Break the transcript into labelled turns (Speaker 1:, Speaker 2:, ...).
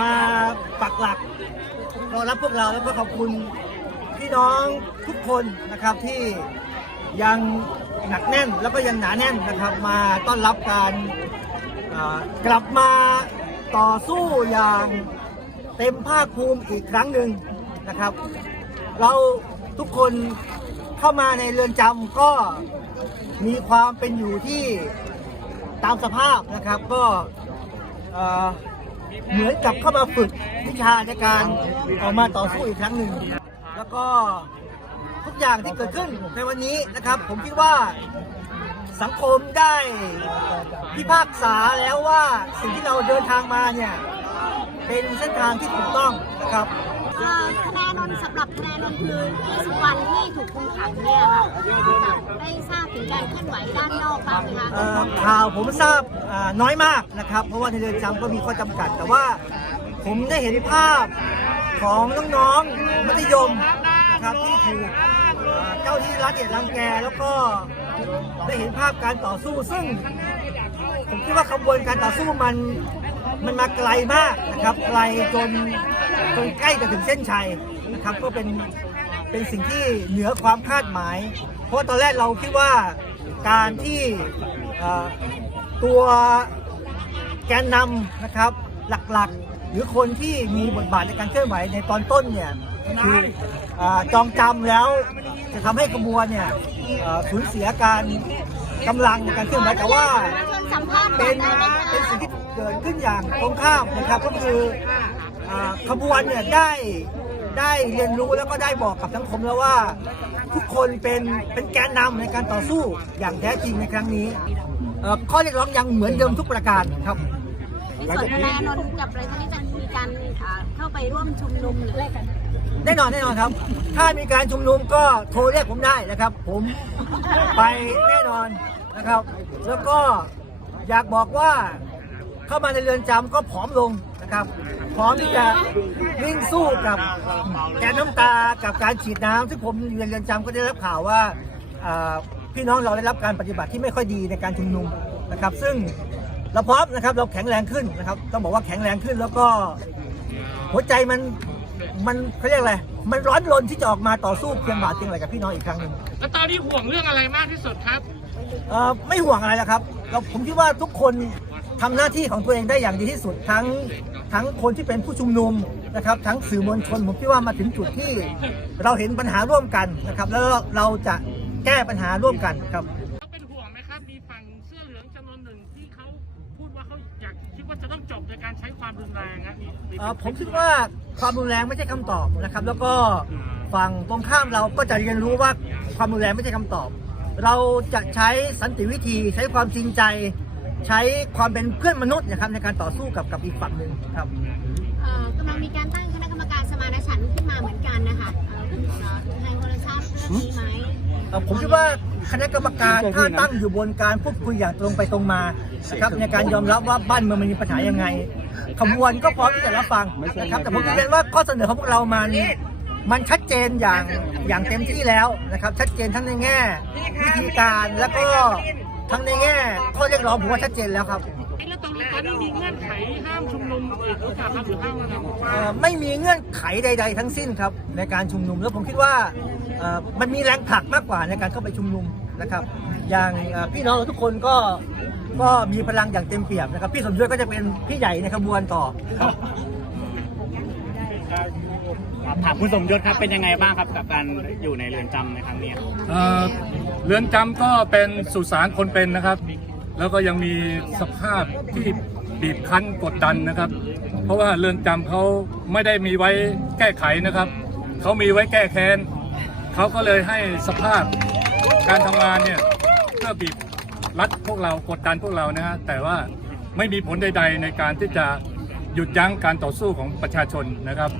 Speaker 1: มา
Speaker 2: ปักหลักรอรับพวกเราแล้วก็ขอบคุณพี่น้องทุกคนนะครับที่ยังหนักแน่นแล้วก็ยังหนาแน่นนะครับ มาต้อนรับการกลับมาต่อสู้อย่างเต็มภาคภูมิอีกครั้งหนึ่งนะครับ เราทุกคนเข้ามาในเรือนจำก็มีความเป็นอยู่ที่ตามสภาพนะครับก็ เอ่อเหมือนกับเข้ามาฝึกวิชาในการออกมาต่อสู้อีกครั้งหนึ่ง แล้วก็ทุกอย่างที่เกิดขึ้นในวันนี้นะครับ ผมคิดว่าสังคมได้พิพากษาแล้วว่าสิ่งที่เราเดินทางมาเนี่ย เป็นเส้นทางที่ถูกต้องนะครับ
Speaker 3: เอ่อคะแนนนนท์สำหรับคะแนนนนท์คือ20วันที่ถูกคุมขังเนี่ยค่ะได้ทราบถึงการเคลื่อนไหวด้านนอกบ้างไหมคะ
Speaker 2: เอ่อข่าวผมทราบอ่า น้อยมากนะครับ เพราะว่าในเรือนจำก็มีข้อจำกัด แต่ว่าผมได้เห็นภาพของน้องๆมัธยมนะครับที่ถูกอ่าเจ้าที่รัฐเนี่ยรังแกแล้วก็ได้เห็นภาพการต่อสู้ซึ่ง ผมคิดว่าขบวนการต่อสู้มันมันมาไกลมากนะครับไกลจนจนใกล้จะถึงเส้นชัยนะครับ ก็เป็นเป็นสิ่งที่เหนือความคาดหมาย เพราะตอนแรกเราคิดว่าการที่ ตัวแกนนำนะครับหลักๆ หรือคนที่มีบทบาทในการเคลื่อนไหวในตอนต้นเนี่ยคืออจองจำแล้วจะทำให้ขบวนเนี่ยสูญเสียการกำลังในการเคลื่อนไหวแต่ว่า
Speaker 3: ชวนสัมภาษณ์
Speaker 2: เป็นเป็นสิ่งที่เกิดขึ้นอย่างตรงข้ามนะครับก็คืออขบวนเนี่ยได้ได้เรียนรู้แล้วก็ได้บอกกับสังคมแล้วว่า ทุกคนเป็นเป็นแกนนำในการต่อสู้อย่างแท้จริงในครั้งนี้ เอ่อข้อเรียกร้องยังเหมือนเดิมทุกประการครับ
Speaker 3: ในส่วนคะแนนนนท์กับอะไรพวกนี้จะมีการอ่าเข้าไปร่วมชุมนุมหรืออะไรกัน
Speaker 2: แน่นอนแน่นอนครับ ถ้ามีการชุมนุมก็โทรเรียกผมได้นะครับ ผมไปแน่นอนนะครับ แล้วก็อยากบอกว่าเข้ามาในเรือนจำก็ผอมลงนะครับ พร้อมที่จะวิ่งสู้กับแก๊สน้ำตากับการฉีดน้ำซึ่งผมอยู่ในเรือนจำก็ได้รับข่าวว่าอ่า พี่น้องเราได้รับการปฏิบัติที่ไม่ค่อยดีในการชุมนุมนะครับ ซึ่งเราพร้อมนะครับเราแข็งแรงขึ้นนะครับ ต้องบอกว่าแข็งแรงขึ้นแล้วก็หัวใจมันมันเขาเรียกอะไรมันร้อนรนที่จะออกมาต่อสู้เพียงบาทเพียงอะไรกับพี่น้องอีกครั้งหนึ่ง
Speaker 1: แล้วตอนนี้ห่วงเรื่องอะไรมากที่สุดครับ
Speaker 2: เอ่อไม่ห่วงอะไรแล้วครับเราผมคิดว่าทุกคนทำหน้าที่ของตัวเองได้อย่างดีที่สุดทั้งทั้งคนที่เป็นผู้ชุมนุมนะครับ ทั้งสื่อมวลชนผมคิดว่ามาถึงจุดที่เราเห็นปัญหาร่วมกันนะครับ แล้วเราจะ แก้ปัญหาร่วมกันครับ
Speaker 1: เขาเป็นห่วงไหมครับมีฝั่งเสื้อเหลืองจำนวนหนึ่งที่เขาพูดว่าเขาอยากคิดว่าจะต้องจบโดยการใช้ความรุนแรงครับมีมี
Speaker 2: เอ่อผมคิดว่าความรุนแรงไม่ใช่คำตอบนะครับ แล้วก็ฝั่งตรงข้ามเราก็จะเรียนรู้ว่าความรุนแรงไม่ใช่คำตอบ เราจะใช้สันติวิธีใช้ความจริงใจ ใช้ความเป็นเพื่อนมนุษย์นะครับในการต่อสู้กับกับอีกฝั่งหนึ่งครับ
Speaker 3: เอ่อกำลังมีการตั้งคณะกรรมการสมานฉันท์ขึ้นมาเหมือนกันนะคะเอ่อคุณเอ่อคุณไทยวรชาติเรื่องนี้ไหม
Speaker 2: เอ่อ ผมคิดว่าคณะกรรมการถ้าตั้งอยู่บนการพูดคุยอย่างตรงไปตรงมานะครับในการยอมรับว่าบ้านเมืองมันมีปัญหายังไงขบวนก็พร้อมที่จะรับฟังนะครับแต่ผมคิดว่าข้อเสนอของพวกเรามันมันชัดเจนอย่างอย่างเต็มที่แล้วนะครับ ชัดเจนทั้งในแง่วิธีการแล้วก็ทั้งในแง่ข้อเรียกร้องผมว่าชัดเจนแล้วครับ
Speaker 1: แล้วตอนนี้ตอนนี้มีเงื่อนไขห้ามชุมนุมอีกหรือเปล่าครับหรือห้ามอะไร
Speaker 2: เอ่อไม่มีเงื่อนไขใด ๆ ทั้งสิ้นครับในการชุมนุมแล้วผมคิดว่าเอ่อ มันมีแรงผลักมากกว่าในการเข้าไปชุมนุมนะครับ อย่างเอ่อพี่น้องเราทุกคนก็ก็มีพลังอย่างเต็มเปี่ยมนะครับ พี่สมยศก็จะเป็นพี่ใหญ่ในขบวนต่อครับ
Speaker 4: ถามคุณสมยศครับเป็นยังไงบ้างครับกับการอยู่ในเรือนจำในครั้งนี้ครับ
Speaker 5: เอ่อเรือนจำก็เป็นสุสานคนเป็นนะครับ แล้วก็ยังมีสภาพที่บีบคั้นกดดันนะครับ เพราะว่าเรือนจำเขาไม่ได้มีไว้แก้ไขนะครับเขามีไว้แก้แค้น เขาก็เลยให้สภาพการทำงานเนี่ยเพื่อบีบรัดพวกเรากดดันพวกเรานะฮะแต่ว่าไม่มีผลใด ๆ ในการที่จะหยุดยั้งการต่อสู้ของประชาชนนะครับ